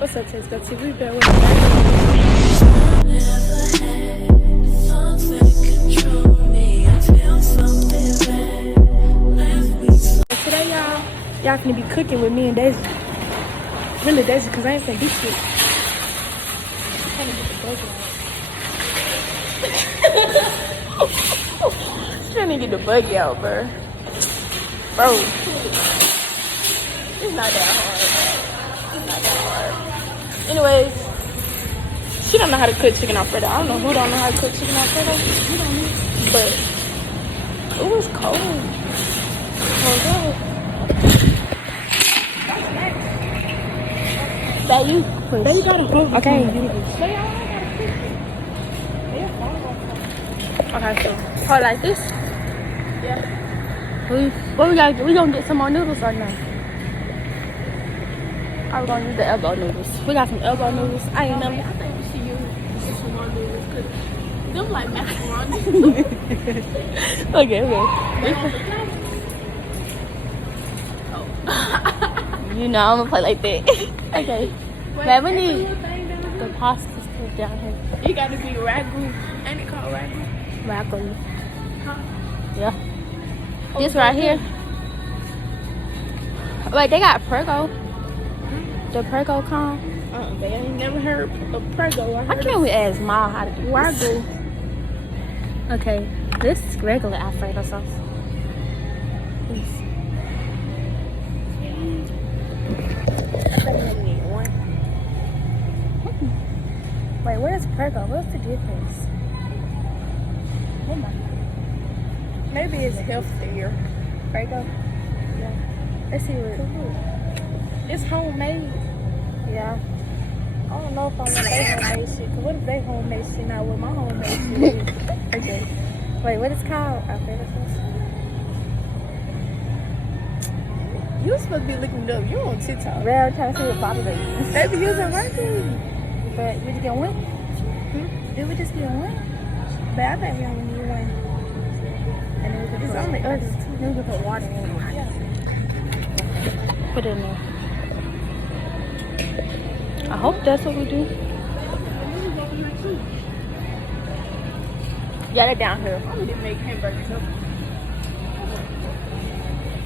What's up, Tesco TV? Bear with me. Today, y'all finna be cooking with me and Daisy. Really, Daisy, because I ain't finna do shit. I'm trying to get the buggy out. Trying to get the buggy out, bro. Bro. It's not that hard. It's not that hard. Anyways, she don't know how to cook chicken Alfredo. I don't know who don't know how to cook chicken Alfredo. But it was cold. Oh, God. That you push. There you got it. Okay. Okay, so hold like this. Yeah. We gonna get some more noodles or no? I'm gonna use the elbow noodles. We got some elbow noodles. I ain't never. I think we should use some more noodles because them like macaroni. Okay. You know I'm gonna play like that. Okay. Man, we need the pasta stuff down here. It gotta be ragu. Ain't it called ragu? Ragu. Huh? Yeah. This right here. Wait, they got Prego. The Prego con. They ain't never heard of Prego. Why can't we ask Ma how to do this? Ragu. Okay, this is regular Alfredo sauce. Please. Wait, where's Prego? What's the difference? Oh my. Maybe it's healthier. Prego? Yeah. Let's see what. It's homemade. Yeah. I don't know if I want their homemade shit. Cause what if they homemade shit not what my homemade shit is? Okay. Wait, what is it called? Alfredo sauce? You supposed to be looking it up. You on TikTok. Well, I'm trying to see what bottle they use. They be using ragu. But we just get one? Did we just get one? But I think we only need one. And then we can It's put only us. Then we can put water in it. Yeah. Put it in there. I hope that's what we do. Yeah, they're down here. We didn't make hamburgers up.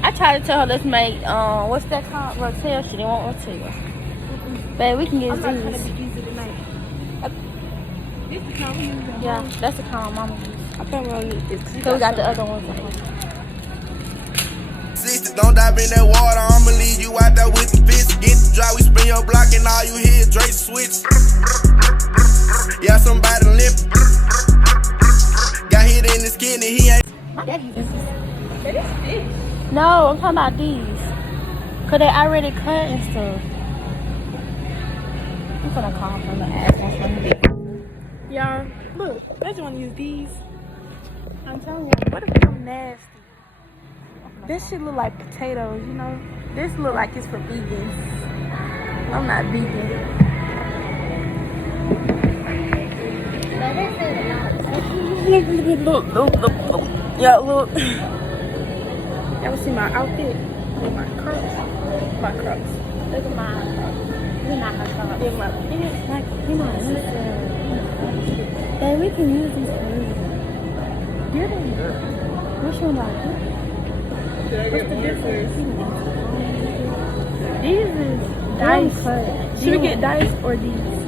I tried to tell her let's make what's that called? Rotel. She didn't want rotel. But we can get I'm not trying to these. be easy tonight. This the kind we use. Yeah, that's the kind Mama uses. I think we'll need this. So we got the other ones at home. Don't dive in that water, I'ma leave you out there with the fish. Get the dry, we spin your block and all you hear is Drake switch. Yeah, somebody limp. Got hit in the skin and he ain't. My daddy uses this. But it's fish. No, I'm talking about these. Cause they already cut and stuff. I'm gonna call from the ass on Sunday. Y'all, look, I just want to use these. I'm telling you, what if I'm nasty? This shit look like potatoes, you know? This look like it's for vegans. I'm not vegan. Look. Yeah, look. Y'all see my outfit? With my crocs. My crocs. Look at mine. You're not her color. They're my pants. Like, you know, Hey, we can use these for you. Get them. Which one like it? What's the difference? These is Dice. dice. Should we get dice or these?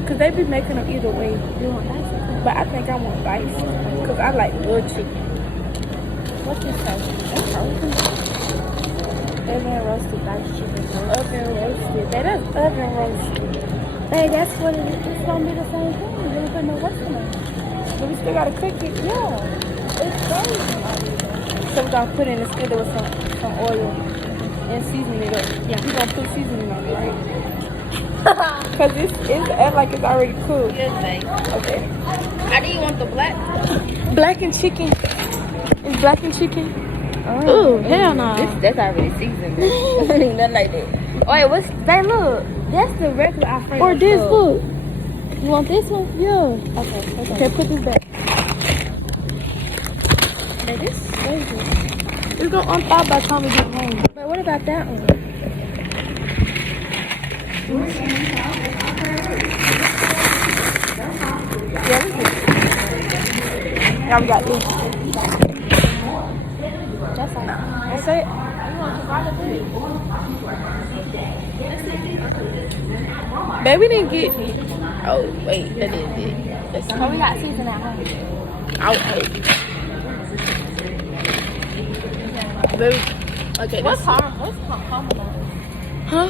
Because they be making them either way. You want dice? But I think I want dice. Because I like little chicken. What's this say? Oven roasted dice chicken. Oven roasted. That's oven roasted. Hey, that's what it is. It's gonna be the same thing. You don't put no what's in it. But we still gotta cook it. Yeah. It's crazy. So we're gonna put in the skillet with some oil and season it up. Yeah. We're gonna put seasoning on it, right? Because it's act like it's already cooked. Okay. Okay. How do you want the black? Black and chicken. Is black and chicken? Ooh, hell no. That's already seasoned. Nothing like that. Wait, what's that? Look, that's the regular Alfredo. Or this, sauce. look. You want this one? Yeah. Okay. Okay, put this back. Hey, this is crazy. It's gonna unthaw by the time we get home. But what about that one? Yeah, we got this. That's all. That's it. Babe, we didn't get. Oh wait, that is it. That's Oh, we got season at home. Baby, okay. What's hormones? Huh?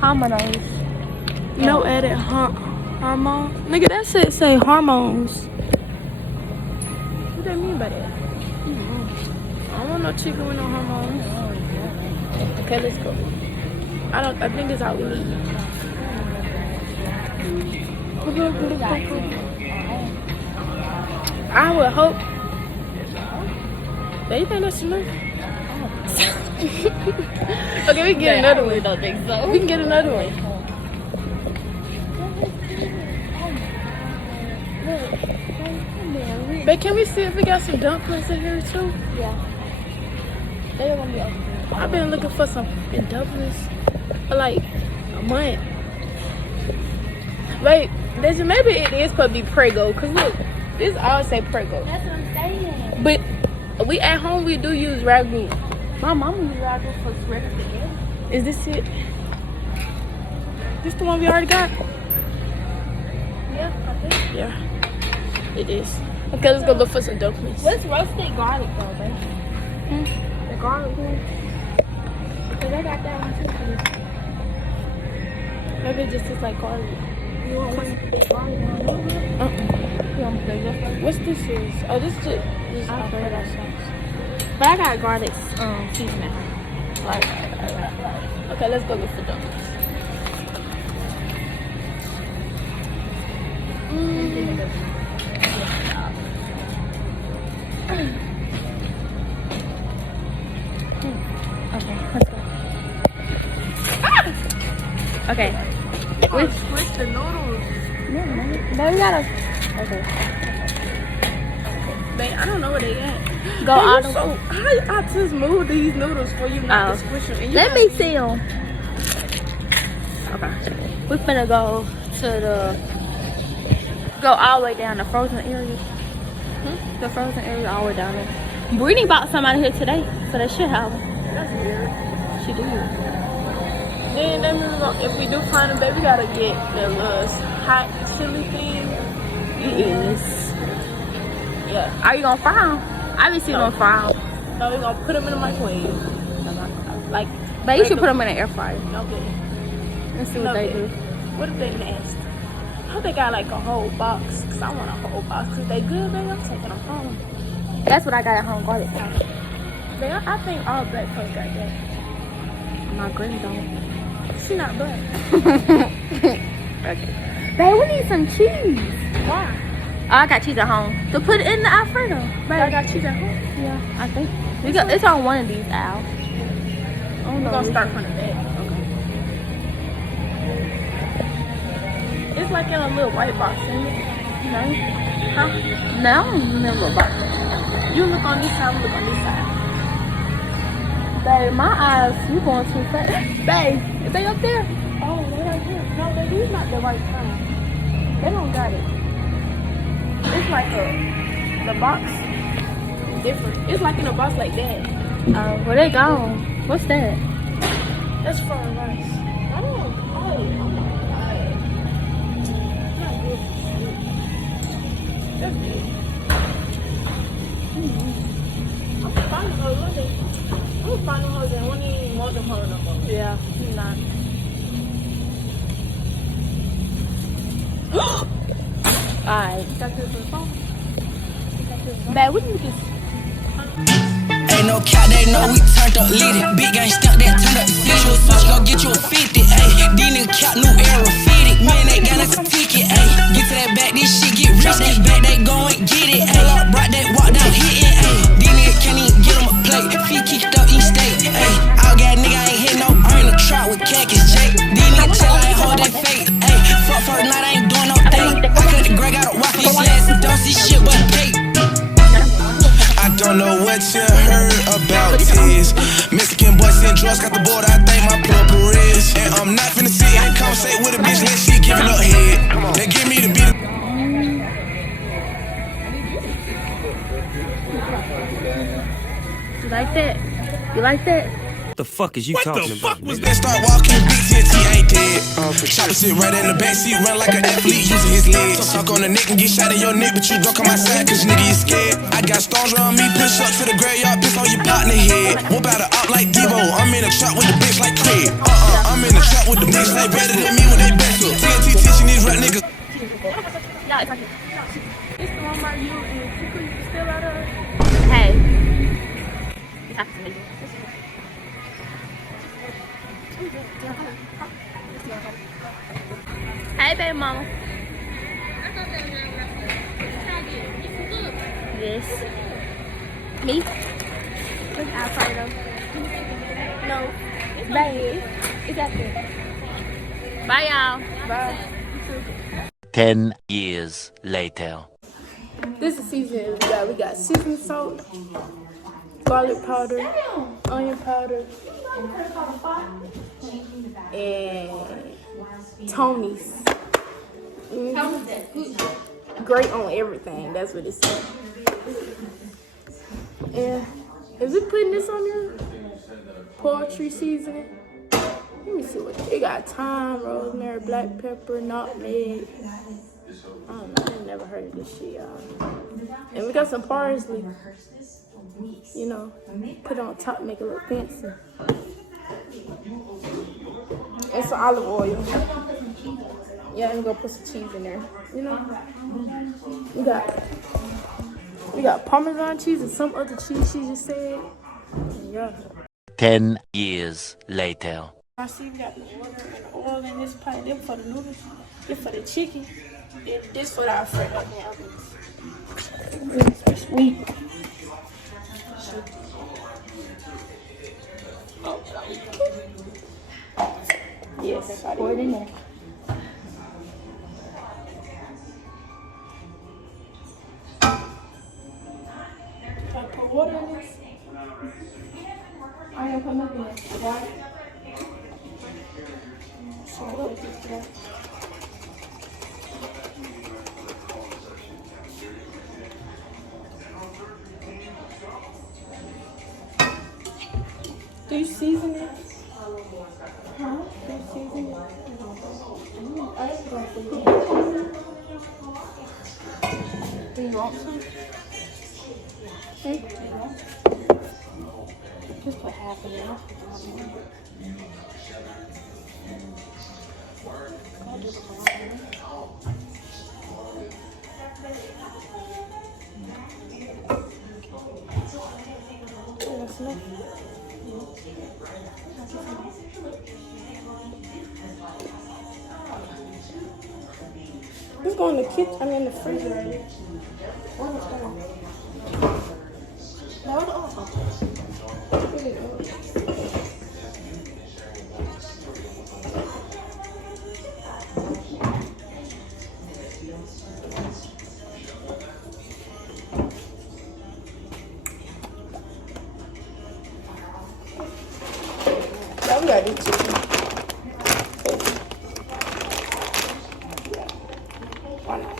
Hormones. No edit. Hormones. Nigga, that shit say hormones. What that mean by that? I don't want no chicken with no hormones. Okay, let's go. I think it's all we need. I would hope. Do you think that's enough? Okay, we can get another one. I don't think so. We can get another one. But can we see if we got some dumplings in here too? Yeah. They're gonna be open. I've been looking for some dumplings for like a month. Wait, maybe it is supposed to be Prego, cause look, this all say Prego. That's what I'm saying. But we at home we do use ragu. My mama uses ragu for spreading together. Is this it? This the one we already got? Yeah, I think. Yeah, it is. Okay, let's go look for some dumplings. What's roasted garlic though, babe? The garlic one. Cause I got that one too. Maybe it just tastes like garlic. You want one garlic one? You want the different? What's this is? Oh, this is Alfredo sauce. But I got garlic seasoning. Right. Okay, let's go look for dumplings. Okay, let's go. Okay. Switch the noodles. But we gotta. Okay. Man, I don't know where they at. Go Man, out you of. so, I just moved these noodles for you not to squish them. And you Let got- me see them. Okay. We finna go to the. Go all the way down the frozen area. The frozen area all the way down there. Brittany bought some out of here today, so they should have them. That's weird. She did. Then that means if we do find them, baby, we gotta get the little hot chili thing. Yes. Yeah. Are you gonna fry them? I be seeing them fry them. No, we're gonna put them in the microwave. Like, But you should put them in the air fryer. no good. Let's see what No they good. do. What if they nasty? I hope they got like a whole box, cause I want a whole box. Cause they good, baby, I'm taking them home. That's what I got at home, garlic powder. Baby, I think all black folks got that. My granny don't. She not black. Okay. Babe, we need some cheese. Why? Oh, I got cheese at home. To put it in the Alfredo. I got cheese at home. Yeah, I think. It's on one of these, Al. I don't We're know. gonna start from the back. It's like in a little white box, isn't it? No. Huh? No, I don't remember about that. You look on this side, I'm look on this side. Babe, my eyes, you going too fast. Babe, is they up there? Oh, they right here. No, baby, it's not the right kind. They don't got it. It's like the box is different. It's like in a box like that. Oh, where they gone? What's that? That's fried rice. I don't know. Oh my God. Not good. That's good. I'm gonna find them hoes one day. I'm gonna find them hoes and I won't even want them hoes no more. Yeah, he's not. Alright. Got this on the phone? Babe, we need to get. Ain't no cap, they know we turned up, lit it. Big gang stamp that turned up, fit you a switch, go get you a 50, ayy. These niggas cap, new era, fitted. Man, they got us a ticket, ayy. Get to that back, this shit get rich. That back, they go and get it, ayy. Up, brought that walk down, hit it, ayy. These niggas can't even get them a plate. Feet kicked up each state, ayy. All gas nigga ain't hit no, I'm in the trap with khakis, Jake. These niggas chill, I ain't hold that fake, ayy. Fuck first night, I ain't doing no date. I cut the Greg out of waffle, these legs, don't see shit but pay. I don't know what you heard about this. Mexican boy send drugs, got the border, I think my plumber is. And I'm not finna sit and conversate. shake with a bitch, let she giving up head. They give me the beat. You like that? You like that? The fuck is you talking about? Was that start walking, BTNT ain't dead. Chopper sit right in the backseat, run like an athlete using his legs. Suck on the neck and get shot in your neck, but you drunk on my side cause nigga you scared. I got stones around me, push up to the graveyard, piss on your partner head. Whoop out a up like Devo, I'm in a trap with the bitch like Craig. I'm in a trap with the bitch like better than me when they back up. TNT teaching these rap niggas. No, it's okay. It's the one by you and people you still out of. Hey. Talk to me. Hey, baby mama. Yes. Me? Look Alfredo. No. Babe. It's out there. Bye, y'all. Bye. 10 years later. This is seasoning. We got seasoning salt, garlic powder, onion powder, and Tony's. Great on everything. That's what it said. And is it putting this on your poultry seasoning? Let me see what it got. Thyme, rosemary, black pepper, nutmeg. I don't know. I never heard of this shit, y'all. And we got some parsley. You know, put it on top, make it look fancy. And some olive oil. Yeah, I'm gonna put some cheese in there. You know, we got Parmesan cheese and some other cheese she just said. Yeah. 10 years later. I see we got the water and the oil in this pot. This for the noodles. This for the chicken. This for the Alfredo. It's sweet. Yes, that's right. Pour it in there. Can I put water in this? I am putting nothing in it. Got it? So what is this? Do you season it? Huh? Do you season it? I just don't think it. Do you want some? Just put half of it. That's enough. Let's go in the kitchen. I mean, in the freezer. Right? Now we gotta do chicken. Why not?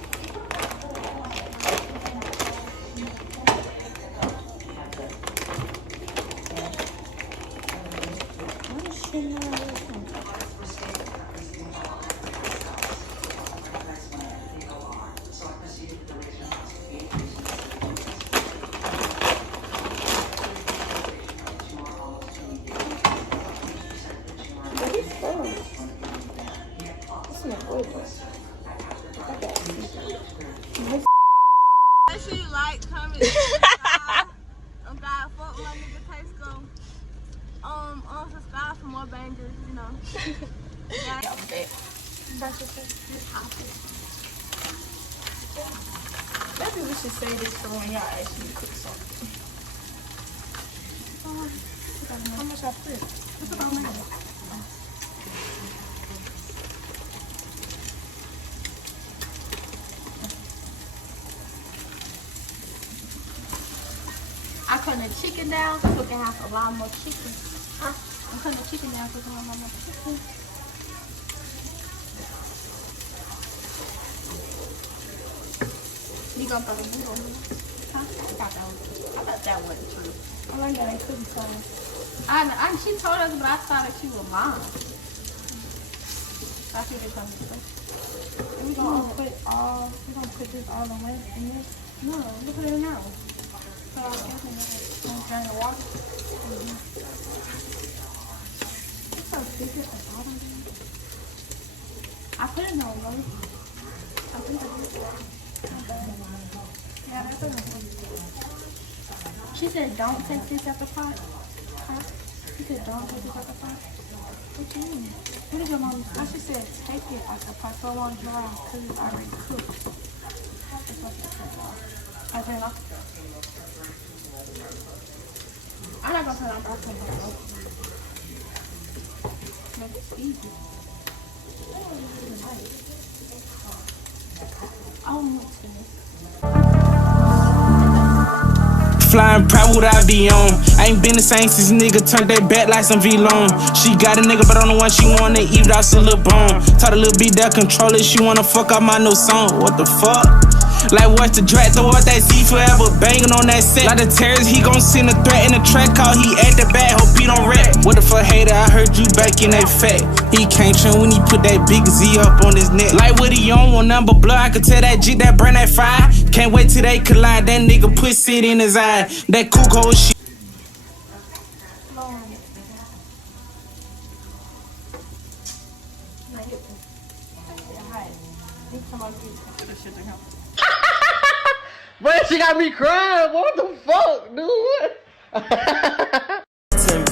Make sure you like, comment, I'm God, fuck my nigga Tasco. Unsubscribe for more bangers, you know. Yeah. Maybe we should say this for when y'all actually cook something. How much I put? What's about my I cut the chicken down so we can have a lot more chicken. I'm cutting the chicken down so we can have a lot more chicken. You gonna throw the boot on me? Huh? I thought that wasn't true. I learned that in cooking class. She told us, but I thought that she was lying. I think it's something true. And we gonna put this all the way in this. No, look at it now. So I guess we're gonna turn the water. It's so thick at the bottom there. I put it in there, though. I think I did. Yeah, that's okay. She said, don't take this out the pot. Huh? She said, don't take this out the pot. What you mean? What did your mom say? She said take it out the pot so it won't dry because it's already cooked. That's what she said. I turned off. I'm not gonna turn it off. I'll turn it off. Make it easy. Oh, what's this? Flying proud what I be on. I ain't been the same since nigga turned that back like some V-Long. She got a nigga, but on the one she wanna eat without a little bone. Taught a little bit that controller, she wanna fuck up my new song. What the fuck? Like what's the drag, throw up that Z forever, banging on that set. Like the terrorist, he gon' send a threat in the track call, he at the back, hope he don't rap. What the fuck, hater, I heard you back in that fat. He can't trend when he put that big Z up on his neck. Like what he on, one number blood, I could tell that G that burn that fire. Can't wait till they collide, that nigga put shit in his eye. That cool cold shit. Man, she got me crying. What the fuck, dude? What?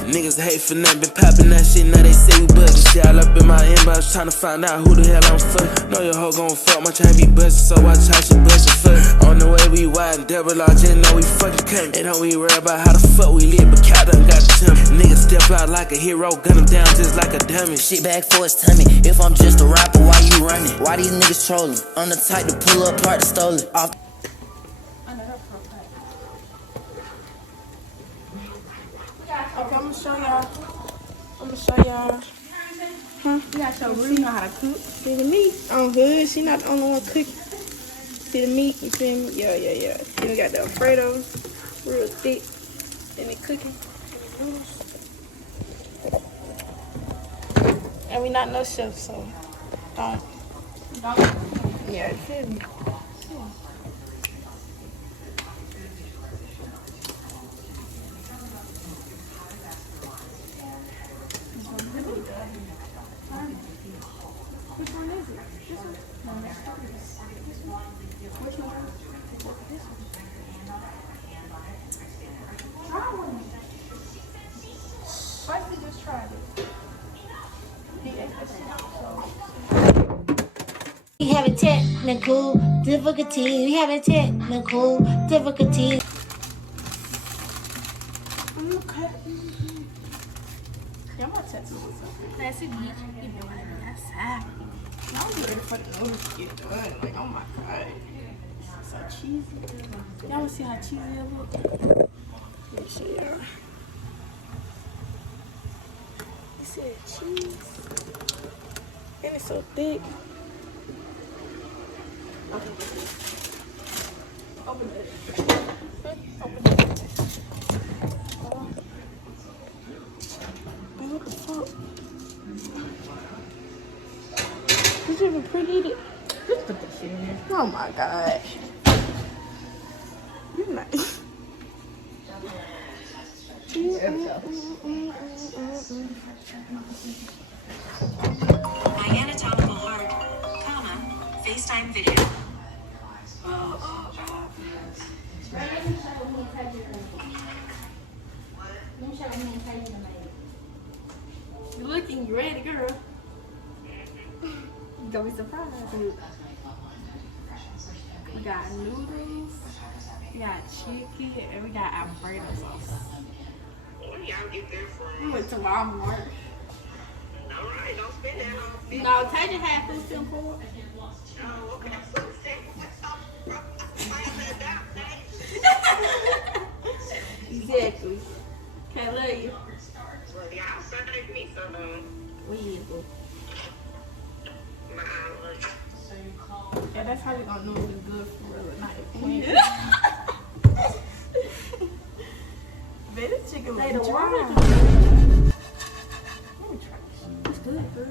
Niggas hate for nothing, been poppin' that shit, now they say we buzzin'. Shit all up in my inbox, tryna find out who the hell I'm fuckin'. Know your hoe gon' fuck, my chain be bustin', so watch how she bustin' fuck. On the way we wide, double R, just know we fucking comin'. And don't we worry about how the fuck we live, but Cal done got the tummy. Niggas step out like a hero, gun him down just like a dummy. Shit back for his tummy. If I'm just a rapper, why you running? Why these niggas trolling? I'm the type to pull up part the stolen. Off. Okay, I'm gonna show y'all. You gotta show Rudy know how to cook. See the meat on hood. She not the only one cooking. See the meat, you feel me? Yeah. Then we got the Alfredo, real thick. Then they cooking. And we not no chef, so don't. Yeah, you feel me? Which one is it? This one? No, this one. Which one? This one. Try one. Spicy just tried it. He ate this one, so. We having technical difficulty. We having technical difficulty. Okay. Yeah, I'm gonna test this. That's it. That's sad. I'm ready for the noodles to get done. Like, oh my god. So cheesy. Y'all wanna see how cheesy it looks? Let me show y'all. You see the cheese? And it's so thick. Open it. Open it. Man, what the fuck? Did you even preheat it? Just put this shit in there. Oh my gosh. You're nice. My anatomical heart, comma, FaceTime video. You looking, you ready, girl? You gonna be surprised. We got noodles, we got chicken, and we got Alfredo sauce. Where y'all get there from? We went to Walmart. Alright, don't spend that on food. No, Taja had food stamp for it. Oh, okay. So, what's up? Exactly. Okay, love you. Well, y'all served me some, We eat it. my Yeah, that's how we gonna know if it's good for real or not. Man, this chicken looks dry. It's good, bro.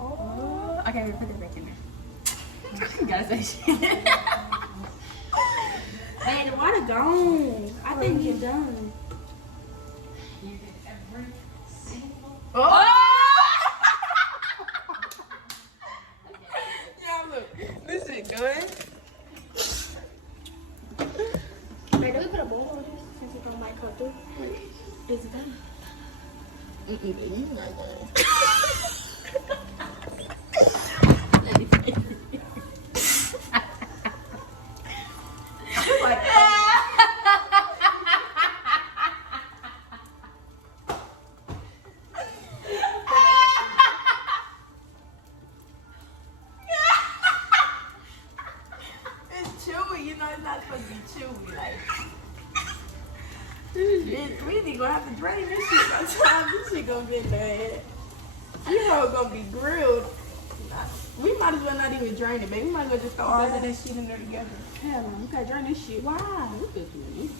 Oh, okay, put it back in there. You gotta say shit. Man, the water gone. I think you're done. Oh! Y'all look, this shit good. Wait, do we put a bowl on this since it might come through? Is it done? It's chewy, you know it's not supposed to be chewy. Like, we ain't gonna have to drain this shit by the time this shit gonna get bad. You know it's gonna be grilled. We might as well not even drain it, baby. We might as well just throw all of that shit in there together. Hell no, you gotta drain this shit. Why? Baby,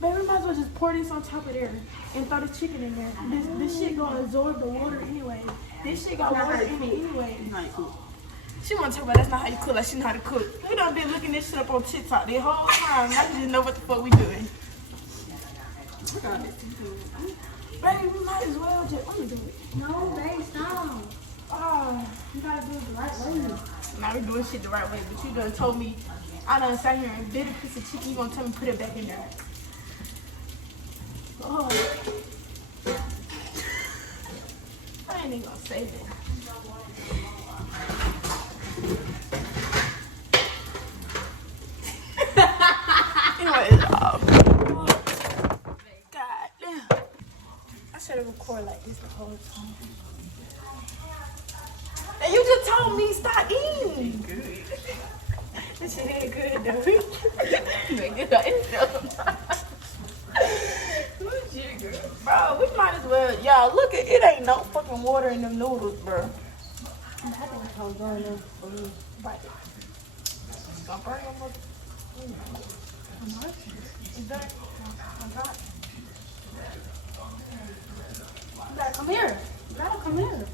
we might as well just pour this on top of there and throw the chicken in there. This shit gonna absorb the water anyway. This shit got water in it anyway. She wanna talk about that's not how you cook, like she know how to cook. We done been looking this shit up on TikTok the whole time. I just know what the fuck we doing. Baby, we might as well just let me do it. No, babe, stop. Oh, you gotta do it the right way. Now we doing shit the right way, but you done told me I done sat here and bit a piece of chicken. You gonna tell me put it back in there? Oh, I ain't even gonna say that. Anyways, God damn. I should have recorded like this the whole time. And you just told me stop eating. Good. This shit ain't good though. Bro, we might as well. Y'all, look at it. Ain't no fucking water in them noodles, bro. I think it's gonna burn them for me. Right. Gonna burn them up. Is that? You gotta come here. You gotta come here.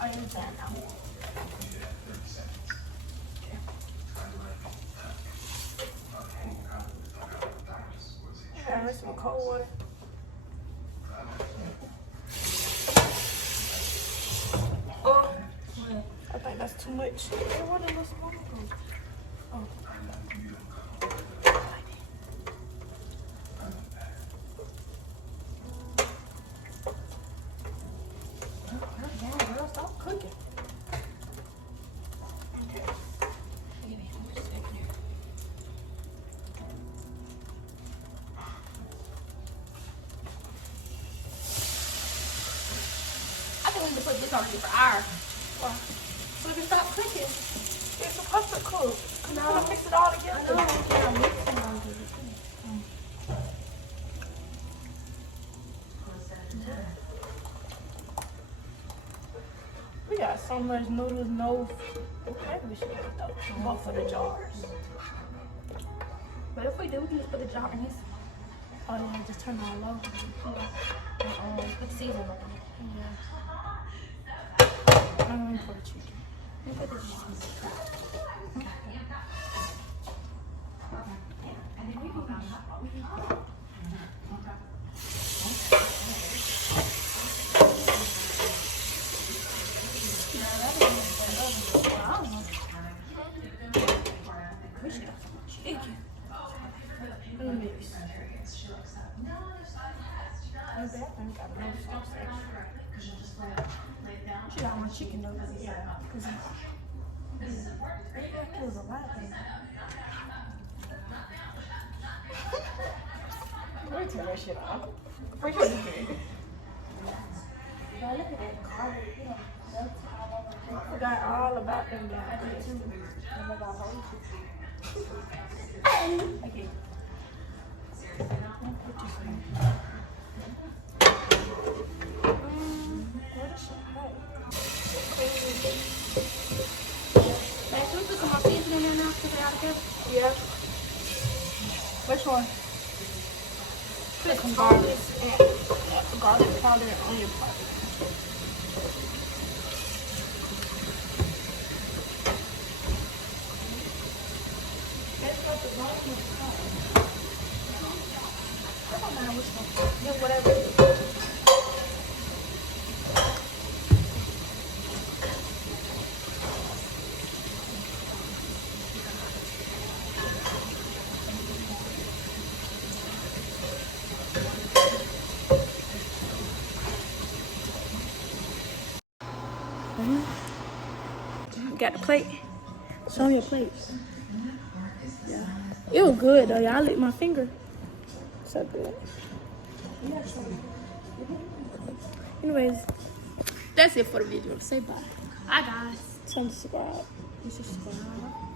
I understand now. Yeah, there's some cold water. Oh, I think that's too much. Hey, what the little smoke go? Oh. Yeah, girl, stop cooking. I think we need to put this on here for hours. So we can stop cooking. It's supposed to cook. Cause you gonna mix it all together. I'm mixing it on here. We got so much noodles, no we should get both of the jars. But if we do, we can just put the jar in this. Oh yeah, just turn it all low. And put seasoning on it. Yeah. I'm going for the chicken. We put the jar. She got more chicken though. Yeah. Cause it was a lot of things. Let me turn that shit off. Pretty sure you did. Now look at that carpet. You know, that's I forgot all about them guys too. Okay. What is she? garlic powder and onion powder. Got the plate. Show me your plate. Yeah. It was good though. Y'all licked my finger. So good. Anyways, that's it for the video. Say bye. Bye guys. Subscribe. You should subscribe.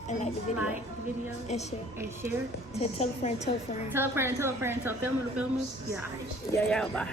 And like the video. Like the video. And share. And share. Tell a friend, tell a friend. Tell a friend, tell a friend, tell a family to film us. Yeah. Yeah, y'all bye.